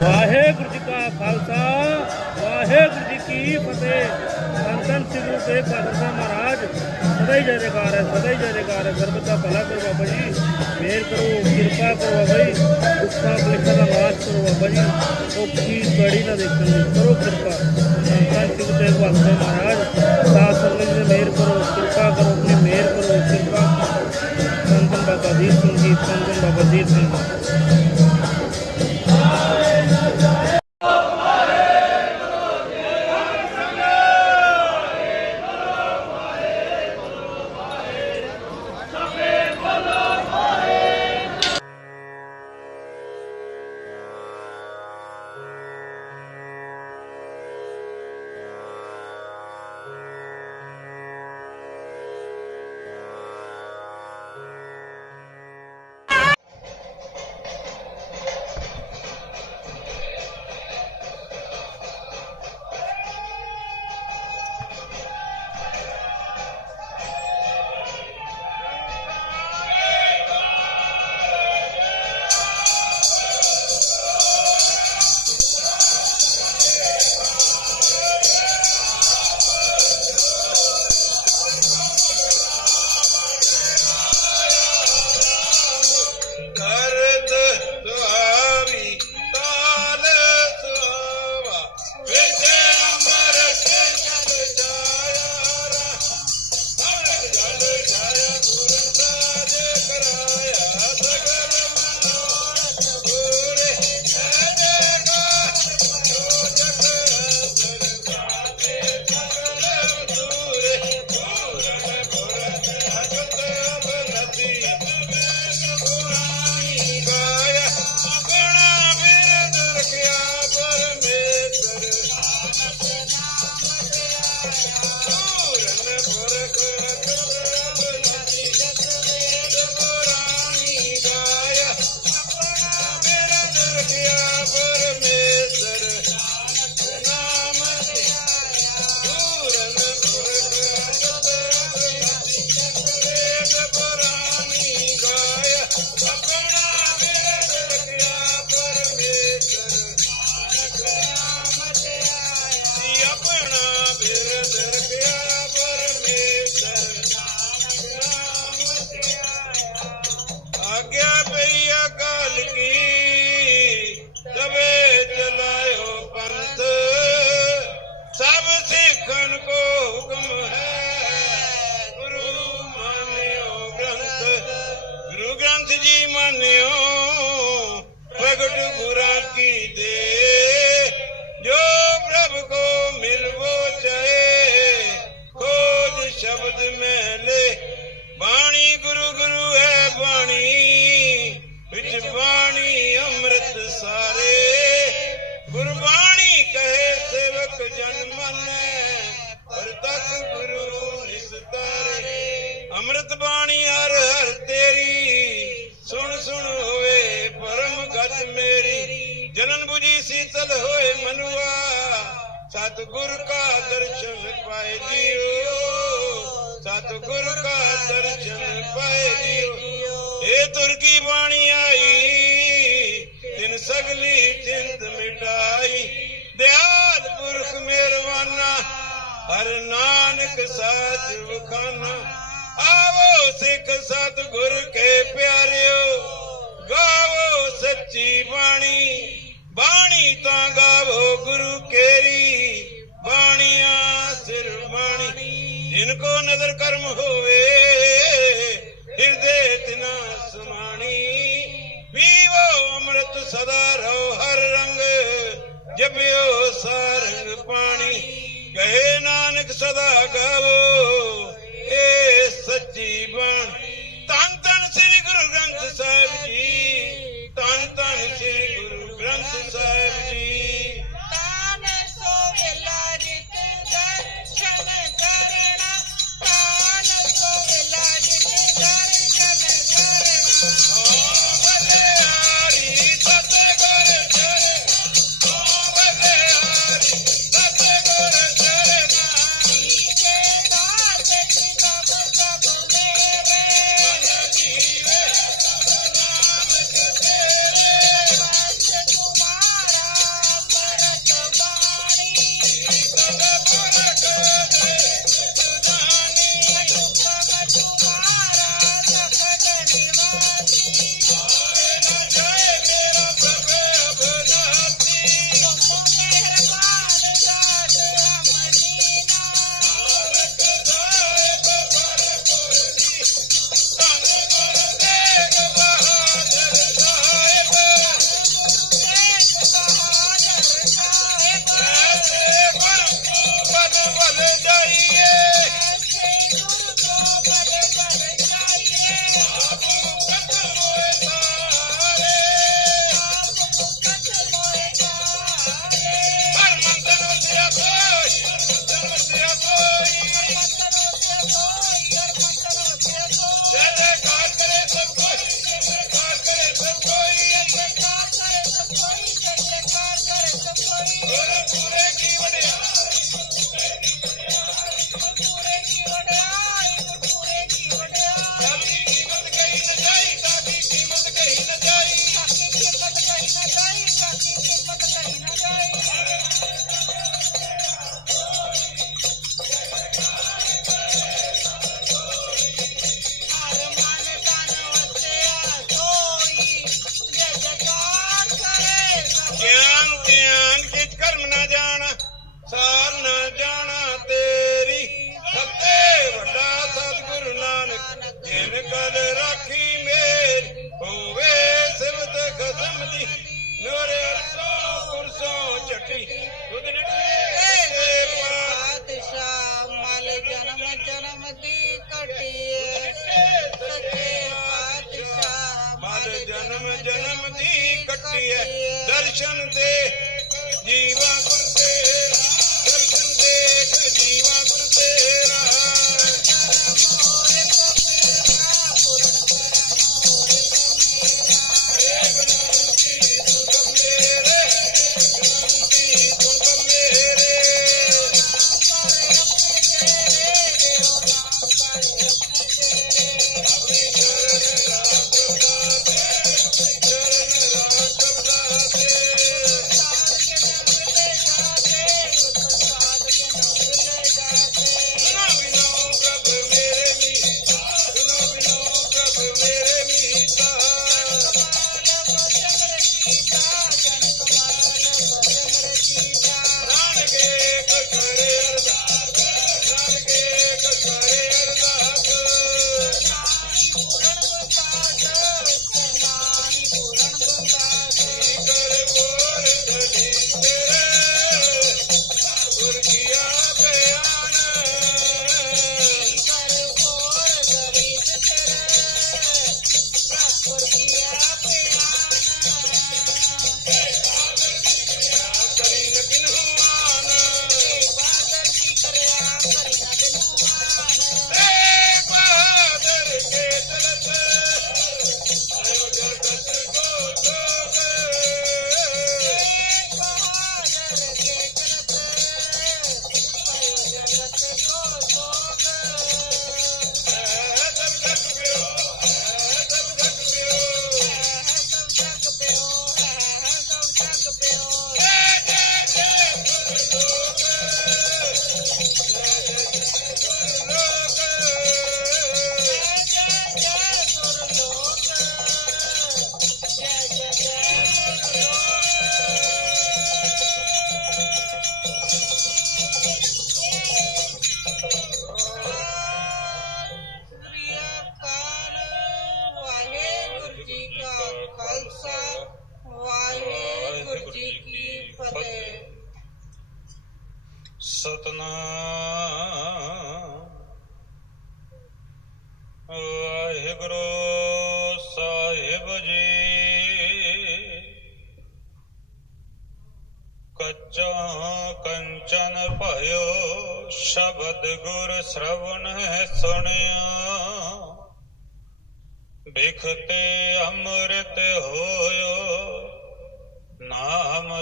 ਵਾਹਿਗੁਰੂ ਜੀ ਕਾ ਖਾਲਸਾ ਵਾਹਿਗੁਰੂ ਜੀ ਕੀ ਫਤਿਹ ਧੰਨ ਧੰਨ ਸ੍ਰੀ ਗੁਰੂ ਤੇਗ ਬਹਾਦਰ ਸਾਹਿਬ ਮਹਾਰਾਜ ਸਦਾ ਹੀ ਜੈ ਜੈਕਾਰ ਹੈ ਸਦਾ ਹੀ ਜੈ ਜੈਕਾਰ ਹੈ ਸਰਬਤ ਦਾ ਭਲਾ ਕਰੋ ਬਾਬਾ ਜੀ ਮਿਹਰ ਕਰੋ ਕਿਰਪਾ ਕਰੋ ਬਾਬਾ ਜੀ ਦੁੱਖਾਂ ਕਲੇਸ਼ਾਂ ਦਾ ਨਾਸ਼ ਕਰੋ ਬਾਬਾ ਜੀ ਔਖੀ ਕੜੀ ਨਾ ਦੇਖਣ ਦੀ ਕਰੋ ਕਿਰਪਾ ਧੰਨ ਧੰਨ ਸ੍ਰੀ ਗੁਰੂ ਤੇਗ ਬਹਾਦਰ ਸਾਹਿਬ ਮਹਾਰਾਜ ਸਾਧ ਸੰਗਤ ਜੀ ਮਿਹਰ ਕਰੋ ਕਿਰਪਾ ਕਰੋ ਆਪਣੀ ਮਿਹਰ ਕਰੋ ਕਿਰਪਾ ਕਰੋ ਧੰਨ ਧੰਨ ਬਾਬਾ ਦੀਪ ਸਿੰਘ ਜੀ ਧੰਨ ਧੰਨ ਬਾਬਾ ਦੀਪ ਸਿੰਘ ਜੀਓ ਕਾ ਦਰਸ਼ਨ ਪਾਏ ਜੀਓ। ਏ ਤੁਰ ਬਾਣੀ ਆਈ, ਤਿਨ ਸਗਲੀ ਚਿੰਤ ਮਿਟਾਈ। ਦਿਆਲ ਪੁਰਖ ਮਿਹਰਬਾਨਾ ਹਰ ਨਾਨਕ ਸਾਚ ਵਖਾਨਾ। ਆਵੋ ਸਿੱਖ ਸਤਿਗੁਰ ਕੇ ਪਿਆਰਿਓ, ਗਾਵੋ ਸੱਚੀ ਬਾਣੀ। ਬਾਣੀ ਤਾਂ ਗਾਵੋ ਗੁਰੂ ਕੇਰੀ। ਜਿਨ ਕੋ ਨਜ਼ਰ ਕਰਮ ਹੋਵੇ ਹਿਰਦੇ ਤਿਨਾ ਸਮਾਣੀ ਪੀਵੋ ਅੰਮ੍ਰਿਤ ਸਦਾ ਰਹੋ ਹਰ ਰੰਗ ਜਪਿਓ ਸਾਰੰਗ ਪਾਣੀ ਕਹੇ ਨਾਨਕ ਸਦਾ ਗਾਵੋ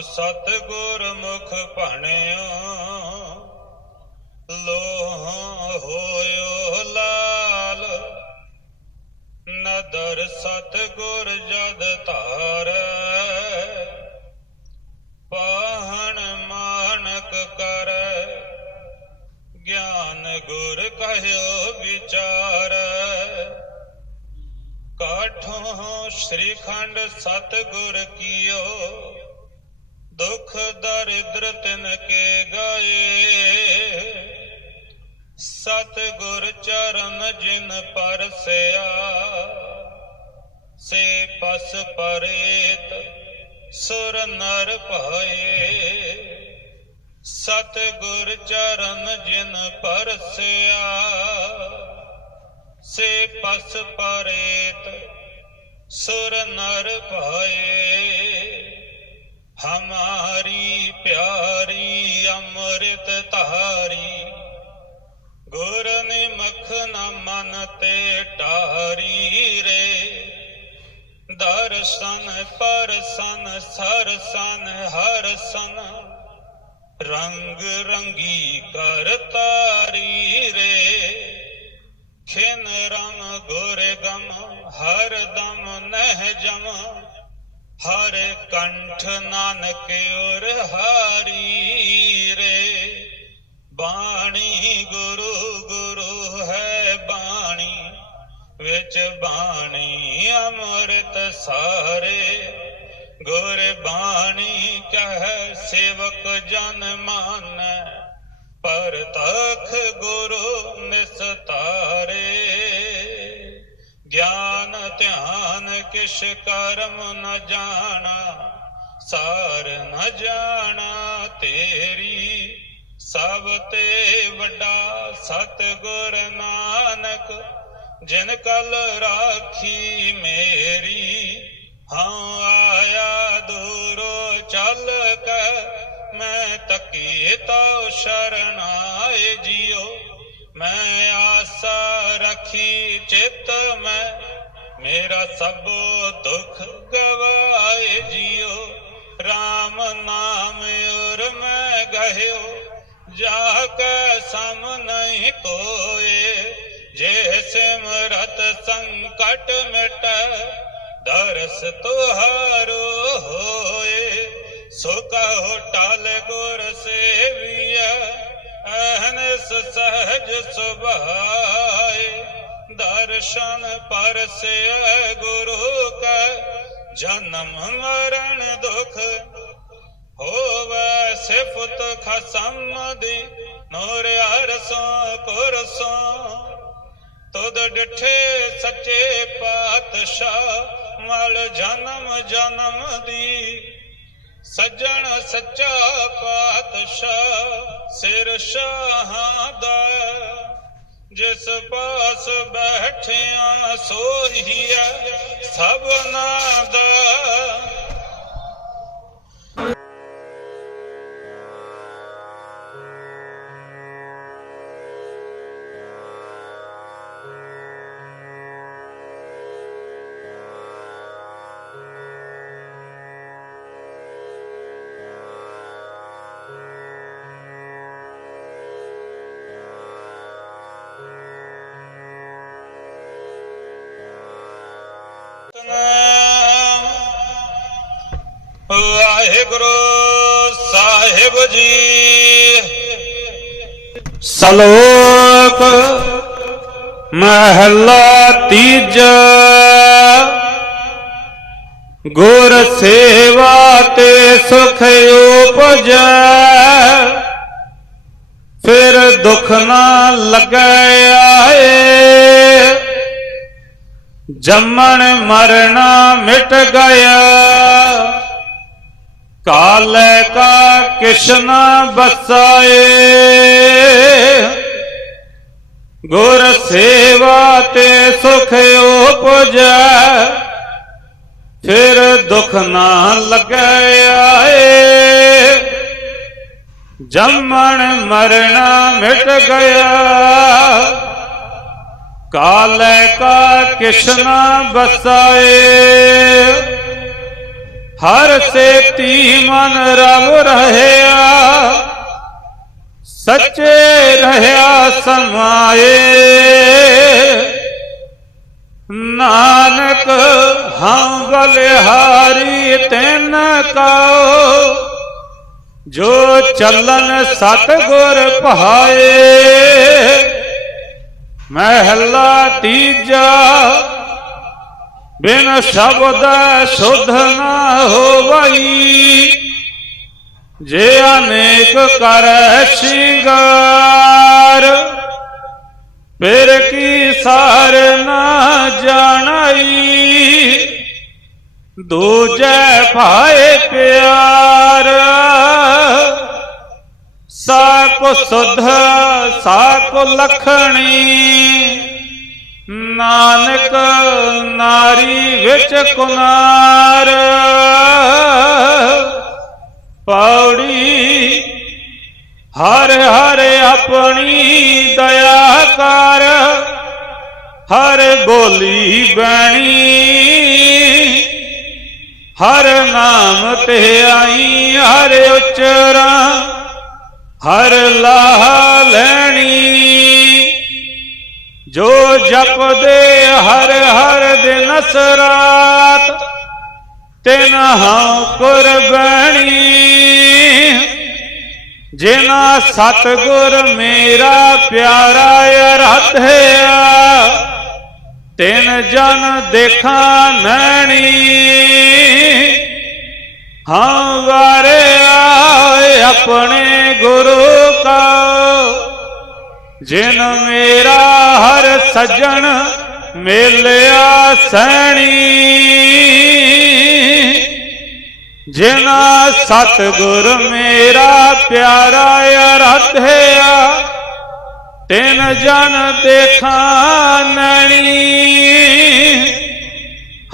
ਸਤ ਗੁਰ ਮੁਖ ਭਣਿਓ ਲੋਹ ਹੋਇਓ ਲਾਲ। ਨਦਰ ਸਤ ਗੁਰ ਜਦ ਧਾਰੈ, ਪਾਹਣ ਮਾਨਕ ਕਰੈ। ਗਿਆਨ ਗੁਰ ਕਹਿਓ ਵਿਚਾਰੈ। ਕਾਠੋਂ ਸ੍ਰੀਖੰਡ ਸਤ ਗੁਰ ਕੀਓ ਦੁਖ ਦਰਿਦ੍ਰ ਤਿਨ ਕੇ ਗਏ। ਸਤ ਗੁਰ ਚਰਨ ਜਿਨ ਪਰਸਿਆ, ਸੇ ਪਸ ਪਰੇਤ ਸੁਰ ਨਰ ਭਏ। ਸਤ ਗੁਰ ਚਰਨ ਜਿਨ ਪਰਸਿਆ, ਸੇ ਪਸ ਪਰੇਤ ਸੁਰ ਨਰ ਭਏ। ਹਮਾਰੀ ਪਿਆਰੀ ਅੰਮ੍ਰਿਤ ਧਾਰੀ, ਗੁਰ ਨਿਮਖ ਨ ਮਨ ਤੇ ਟਾਰੀ ਰੇ। ਦਰਸ਼ਨ ਪਰਸਨ ਸਰਸਨ ਹਰਸਨ, ਰੰਗ ਰੰਗੀ ਕਰ ਤਾਰੀ ਰੇ। ਖਿਨ ਰਮ ਗੁਰ ਗਮ, ਹਰ ਦਮ ਨਹਿ ਜਮ ਹਰ ਕੰਠ ਨਾਨਕ ਉਰ ਹਾਰੀ ਰੇ। ਬਾਣੀ ਗੁਰੂ ਗੁਰੂ ਹੈ ਬਾਣੀ, ਵਿੱਚ ਬਾਣੀ ਅੰਮ੍ਰਿਤ ਸਾਰੇ। ਗੁਰ ਬਾਣੀ ਕਹਿ ਸੇਵਕ ਜਨ ਮਾਨੈ, ਪਰ ਤਖ ਗੁਰੂ ਕਿਛ ਕਰਮ ਨ ਜਾਣਾ, ਸਾਰ ਨ ਜਾਣਾ ਤੇਰੀ। ਸਭ ਤੇ ਵੱਡਾ ਸਤਿਗੁਰ ਨਾਨਕ, ਜਿਨ ਕਲ ਰਾਖੀ ਮੇਰੀ। ਹਾਂ, ਆਇਆ ਦੂਰੋ ਚੱਲ ਕੇ ਮੈਂ ਤਕੀ ਤੋ ਸ਼ਰਨ ਆਏ ਜਿਉ। ਮੈਂ ਆਸਾ ਰਖੀ ਚਿਤ ਮੈਂ ਮੇਰਾ ਸਭ ਦੁੱਖ ਗਵਾਏ ਜਿਉ RAM ਨਾਮ ਉਰ ਮੈਂ ਗਹਿਓ ਜਾ ਕੇ ਸਮ ਨਹੀਂ ਕੋਏ ਜੇ ਸਿਮਰਤ ਸੰਕਟ ਮਿਟ ਦਰਸ ਤੁਹਾਰੋ ਹੋਏ ਸੋ ਕਹੋ ਟਲ ਗੁਰ ਸੇਵੀਐ ਅਹਨਸ ਸਹਜ ਸੁਭਾਏ ਦਰਸ਼ਨ ਪਰਸੇ ਗੁਰੂ ਕੈ, ਜਨਮ ਮਰਨ ਦੁਖ ਹੋਵੇ ਸਿਫਤ ਖਸਮ ਦੀ ਨੂਰ ਅਰਸੋਂ ਕੁਰਸੋਂ ਤੁਧ ਡਿਠੇ ਸੱਚੇ ਪਾਤਸ਼ਾਹ, ਮਲ ਜਨਮ ਜਨਮ ਦੀ। ਸੱਜਣ ਸੱਚਾ ਪਾਤਸ਼ਾਹ, ਸਿਰ ਸ਼ਾਹਾਂ ਦਾ। ਜਿਸ ਪਾਸ ਬੈਠਿਆ ਸੋਹੀਆ ਸਭਨਾ ਦਾ ਵਾਹਿਗੁਰੂ ਸਾਹਿਬ ਜੀ। ਸ਼ਲੋਕ ਮਹਲਾ ਤੀਜਾ। ਗੁਰ ਸੇਵਾ ਤੇ ਸੁਖ ਉਪਜੈ। ਫਿਰ ਦੁਖ ਨਾ ਲੱਗੈ ਆਏ। ਜੰਮਣ ਮਰਨਾ ਮਿਟ ਗਿਆ। ਕਾਲੇ ਕਾ ਕਿਸ਼ਨ ਬਸਾਏ। ਗੁਰ ਸੇਵਾ ਤੇ ਸੁਖ ਉਪਜੈ, ਫਿਰ ਦੁਖ ਨਾ ਲੱਗੈ ਆਏ। ਜੰਮਣ ਮਰਣਾ ਮਿਟ ਗਿਆ। ਕਾਲੇ ਕਾ ਕਿਸ਼ਨਾ ਬਸਾਏ। ਹਰ ਸੇਤੀ ਮਨ ਰਵ ਰਹਿਆ। ਸੱਚੇ ਰਹਿਆ ਸਮਾਏ। ਨਾਨਕ ਹਮ ਬਲਿਹਾਰੀ ਤੈਨ ਕਾਓ, ਜੋ ਚੱਲਨ ਸਤਗੁਰ ਪਹਾਏ। ਮਹਿਲਾ ਤੀਜਾ ਬਿਨ ਸ਼ਬਦ ਸੁਧ ਨਾ ਹੋਵਈ। ਜੇ ਅਨੇਕ ਕਰ ਸ਼ਿੰਗਾਰ, ਫਿਰ ਕੀ ਸਾਰ ਨਾ ਜਾਣਾਈ? ਦੂਜੈ ਭਾਏ ਪਿਆਰ ਸਾ ਕੋ ਸੁਧ ਸਾ ਕੋ ਲਖਣੀ। ਨਾਨਕ ਨਾਰੀ ਵਿੱਚ ਕੁਮਾਰ ਪੌੜੀ ਹਰ ਹਰ ਆਪਣੀ ਦਇਆ ਕਰ, ਹਰ ਬੋਲੀ ਬਣੀ, ਹਰ ਨਾਮ ਤੇ ਆਈ ਹਰ ਉਚਰਾ, ਹਰ ਲਾਹ ਲੈਣੀ। ਜੋ ਜਪਦੇ ਹਰ ਹਰ ਦਿਨ ਸਰਾਤ, ਤਿਨ ਹਉ ਕੁਰਬਾਨੀ ਜਿਨਾ ਸਤਗੁਰ ਮੇਰਾ ਪਿਆਰਾ ਅਰਥਿਆ ਤਿਨ ਜਨ ਦੇਖਾਂ ਨੈਣੀ। ਹਾਂ ਵਾਰਿਆ ਆਪਣੇ ਗੁਰੂ ਕਾ ਜਿਨ ਮੇਰਾ ਹਰ ਸੱਜਣ ਮੇਲਿਆ ਸੈਣੀ ਜਿਨਾ ਸਤਗੁਰ ਮੇਰਾ ਪਿਆਰਾ ਅਰਾਧਿਆ, ਤਿਨ ਜਨ ਦੇਖਾਂ ਨਣੀ।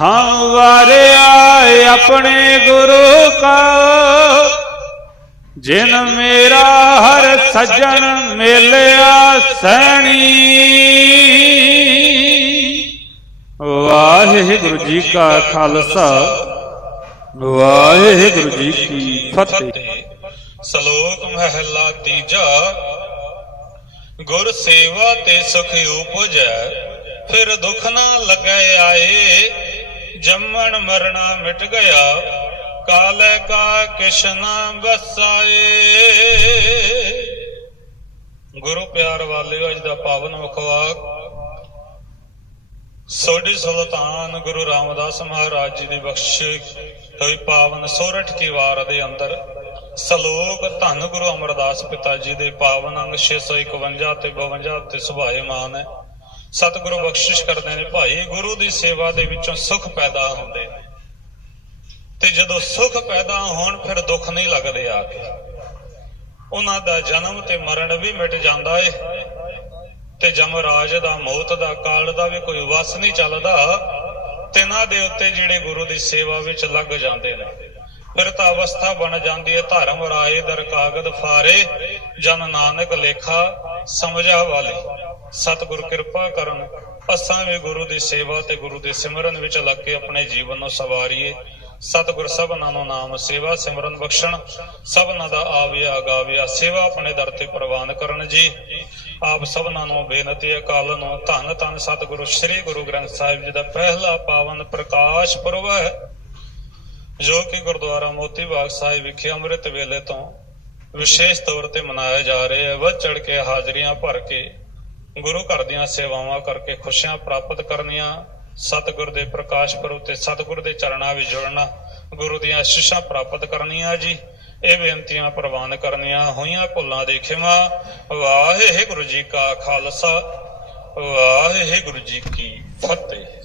ਹਮ ਵਾਰਿਆ ਆਪਣੇ ਗੁਰੂ ਕਾ ਜਿਨ ਮੇਰਾ ਹਰ ਸੱਜਣ ਮੇਲਿਆ ਸੈਣੀ। ਵਾਹਿਗੁਰੂ ਜੀ ਕਾ ਖਾਲਸਾ। ਵਾਹਿਗੁਰੂ ਜੀ ਕੀ ਫਤਿਹ। ਸ਼ਲੋਕ ਮਹਿਲਾ ਤੀਜਾ। ਗੁਰ ਸੇਵਾ ਤੇ ਸੁਖ ਉਪਜੈ, ਫਿਰ ਦੁਖ ਨਾ ਲੱਗੈ ਆਏ, ਜੰਮਣ ਮਰਨਾ ਮਿਟ ਗਿਆ। ਕਾਲੇ ਕਾ ਕਿਸ਼ਨਾ ਬਸਾਏ ਗੁਰੂ ਪਿਆਰ ਵਾਲਿਓ, ਅੱਜ ਦਾ ਪਾਵਨ ਮੁਖਵਾਕ ਸੋਢੀ ਸੁਲਤਾਨ ਗੁਰੂ ਰਾਮਦਾਸ ਮਹਾਰਾਜ ਜੀ ਦੀ ਬਖਸ਼ਿਸ਼ ਹੋਈ ਪਾਵਨ ਸੋਰਠ ਕੀ ਵਾਰ ਦੇ ਅੰਦਰ। ਸ਼ਲੋਕ ਧੰਨ ਗੁਰੂ ਅਮਰਦਾਸ ਪਿਤਾ ਜੀ ਦੇ ਪਾਵਨ ਅੰਗ 651 ਤੇ 52 ਤੇ ਸੁਭਾਏਮਾਨ ਹੈ। ਸਤਿਗੁਰੂ ਬਖਸ਼ਿਸ਼ ਕਰਦੇ ਨੇ ਭਾਈ, ਗੁਰੂ ਦੀ ਸੇਵਾ ਦੇ ਵਿੱਚੋਂ ਸੁਖ ਪੈਦਾ ਹੁੰਦੇ ਨੇ। ਤੇ ਜਦੋਂ ਸੁੱਖ ਪੈਦਾ ਹੋਣ, ਫਿਰ ਦੁੱਖ ਨਹੀਂ ਲੱਗਦੇ ਆ ਕੇ। ਉਹਨਾਂ ਦਾ ਜਨਮ ਤੇ ਮਰਨ ਵੀ ਮਿਟ ਜਾਂਦਾ ਏ। ਤੇ ਜਮਰਾਜ ਦਾ ਮੌਤ ਦਾ ਕਾਲ ਦਾ ਵੀ ਕੋਈ ਵਸ ਨਹੀਂ ਚੱਲਦਾ। ਤਿਨਾਂ ਦੇ ਉੱਤੇ ਜਿਹੜੇ ਗੁਰੂ ਦੀ ਸੇਵਾ ਵਿੱਚ ਲੱਗ ਜਾਂਦੇ ਨੇ। ਫਿਰ ਤਾਂ ਅਵਸਥਾ ਬਣ ਜਾਂਦੀ ਹੈ ਧਰਮ ਰਾਏ ਦਰ ਕਾਗਦ ਫਾਰੇ, ਜਨ ਨਾਨਕ ਲੇਖਾ, ਸਮਝਾ ਵਾਲੇ। ਸਤਿਗੁਰ ਕਿਰਪਾ ਕਰਨ, ਅਸਾਂ ਵੀ ਗੁਰੂ ਦੀ ਸੇਵਾ ਤੇ ਗੁਰੂ ਦੇ ਸਿਮਰਨ ਵਿੱਚ ਲੱਗ ਕੇ ਆਪਣੇ ਜੀਵਨ ਨੂੰ ਸਵਾਰੀਏ। ਸਤਿਗੁਰ ਸਭਨਾਂ ਨੂੰ ਨਾਮ, ਸੇਵਾ, ਸਿਮਰਨ, ਬਖਸ਼ਣ। ਸਭਨਾਂ ਦਾ ਆਵਿਆ ਗਾਵਿਆ ਸੇਵਾ ਆਪਣੇ ਦਰ ਤੇ ਪ੍ਰਵਾਨ ਕਰਨ ਜੀ। ਆਪ ਸਭਨਾਂ ਨੂੰ ਬੇਨਤੀ ਹੈ ਨੂੰ ਧੰਨ ਧੰਨ ਸਤਿਗੁਰੂ ਸ੍ਰੀ ਗੁਰੂ ਗ੍ਰੰਥ ਸਾਹਿਬ ਜੀ ਦਾ ਪਹਿਲਾ ਪਾਵਨ ਪ੍ਰਕਾਸ਼ ਪੁਰਬ ਹੈ, ਜੋ ਕਿ ਗੁਰਦੁਆਰਾ ਮੋਤੀ ਬਾਗ ਸਾਹਿਬ ਵਿਖੇ ਅੰਮ੍ਰਿਤ ਵੇਲੇ ਤੋਂ ਵਿਸ਼ੇਸ਼ ਤੌਰ ਤੇ ਮਨਾਇਆ ਜਾ ਰਿਹਾ ਹੈ। ਵੱਧ ਚੜ ਕੇ ਹਾਜ਼ਰੀਆਂ ਭਰ ਕੇ ਗੁਰੂ ਘਰ ਦੀਆਂ ਸੇਵਾਵਾਂ ਕਰਕੇ ਖੁਸ਼ੀਆਂ ਪ੍ਰਾਪਤ ਕਰਨੀਆਂ ਸਤਿਗੁਰ ਦੇ ਪ੍ਰਕਾਸ਼ ਪੁਰਬ ਤੇ ਸਤਿਗੁਰ ਦੇ ਚਰਨਾਂ ਵਿੱਚ ਜੁੜਨਾ। ਗੁਰੂ ਦੀਆਂ ਆਸ਼ੀਸ਼ਾਂ ਪ੍ਰਾਪਤ ਕਰਨੀਆਂ ਜੀ। ਇਹ ਬੇਨਤੀਆਂ ਪ੍ਰਵਾਨ ਕਰਨੀਆਂ ਹੋਈਆਂ ਭੁੱਲਾਂ ਦੇ ਖਿਮਾ। ਵਾਹਿਗੁਰੂ ਜੀ ਕਾ ਖਾਲਸਾ। ਵਾਹਿਗੁਰੂ ਜੀ ਕੀ ਫਤਿਹ।